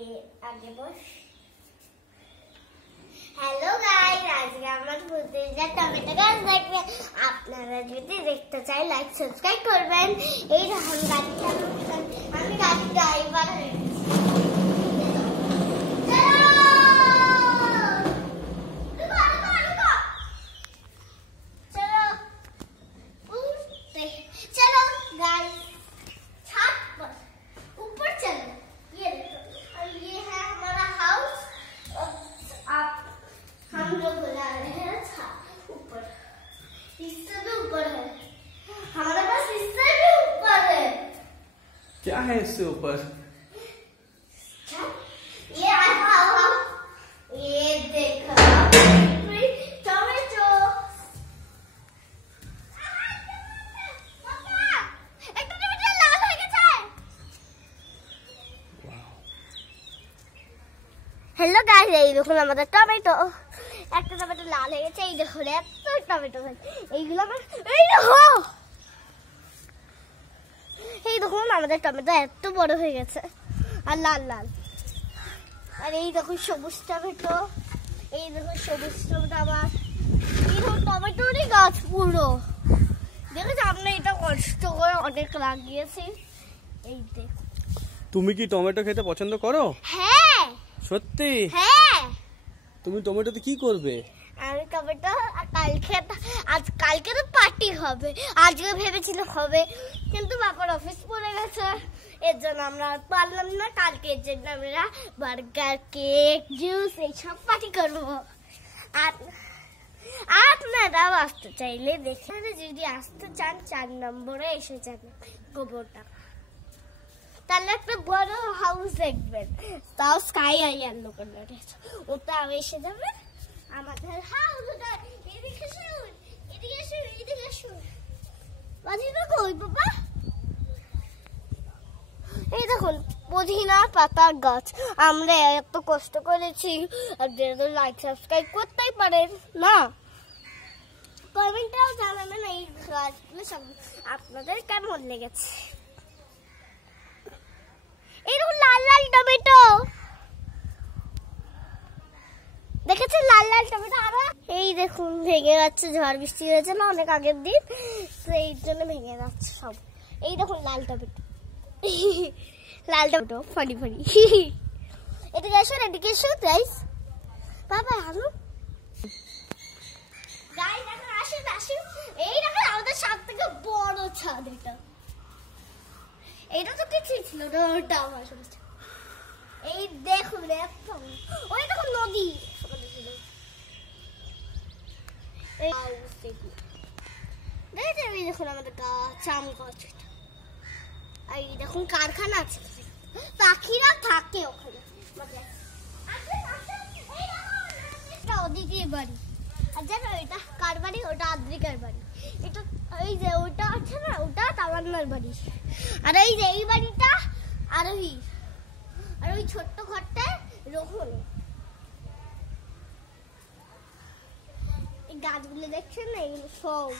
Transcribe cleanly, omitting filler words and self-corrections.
आगे बस। Hello guys, आज के আমার বলতে যা টমেটো গাছ দেখবে আপনারা যদি দেখতে চাই লাইক সাবস্ক্রাইব করবেন। এই রকম গাড়িটা আমি গাড়ি ড্রাইভার হয়ে গেছি। चलो गाइस छत पर ऊपर चलो। ये देखो और ये है हमारा हाउस। आप हम लोग बुला रहे हैं छत ऊपर, इससे भी ऊपर है हमारे पास, इससे भी ऊपर है। क्या है इससे ऊपर? ये ये देखो टोमेटो। हेलो गाइस, এই দেখুন আমাদের টমেটো। একটা টমেটো লাল হয়ে গেছে, এই দেখুন এত টমেটো গাছ। এইগুলো আমার এই দেখো, এই দেখুন আমাদের টমেটো এত বড় হয়ে গেছে আর লাল লাল। আর এই দেখুন সবুজ টমেটো, এই দেখুন সবুজ টমেটো আমার। এই দেখুন টমেটোরই গাছ পুরো। দেখেছো আমরা এটা কষ্ট করে অনেক লাগিয়েছি। এই দেখো। তুমি কি টমেটো খেতে পছন্দ করো? হ্যাঁ সত্যি? হ্যাঁ। তুমি টমেটোতে কি করবে? আমি টমেটো কালকে তো পার্টি হবে, আজকে ভেবেছিলাম হবে কিন্তু বাবার অফিস পড়ে গেছে, এর জন্য আমরা পারলাম না। কালকে এর জন্য আমরা বার্গার, কেক, জুস এইসব পার্টি করবো। আর আপনারাও আসতে চাইলে দেখে, যদি আসতে চান 4 নম্বরে এসে যাবেন গোবরটা, তাহলে একটা বড় হাউস দেখবেন, তাও স্কাই ইয়েলো কালারের। ওটা এসে যাবে আমাদের হাউস। ওটা এদিকে শুন, এদিকে শুন, এদিকে শুন। বাজিটা কই বাবা? এই দেখুন পুদিনা পাতার গাছ। আমরা এত কষ্ট করেছি, আর লাইক সাবস্ক্রাইব করতেই পারেন না, কমেন্টেও জানাবেন এই গাছগুলো সব আপনাদের কেমন লেগেছে। এরকম লাল লাল টমেটো দেখেছেন, লাল লাল টমেটো। আরো এই দেখুন ভেঙে যাচ্ছে, ঝড় বৃষ্টি হয়েছে না অনেক আগের দিন, তো এই জন্য ভেঙে যাচ্ছে সব। এই দেখুন লাল টমেটো, লাল টমেটো ফানি ফানি। এদিকে এসো, এদিকে এসো গাইস। বাবা আনো গাইস, এখন আসুন আসুন। এই দেখুন আমাদের সব থেকে বড় ছাদ এটা। এটা তো কিছুই ছিল না, ওটা আমার সমস্যা। এই দেখুন ওই দেখুন নদী। দেখুন আমাদের গাছ, আম গাছ। এই দেখুন কারখানা আছে, পাখিরা থাকে ওখানে। ওদিকে বাড়ি, আর জানো এটা কার বাড়ি? ওটা আদ্রিকার বাড়ি। এটা এই যে ওটা আছে না, ওটা তামান্নার বাড়ি। আর এই যে এই বাড়িটা আরোহী, আর ওই ছোট্ট ঘরটা রোহন। এই গাছগুলো দেখছেন না, এগুলো সব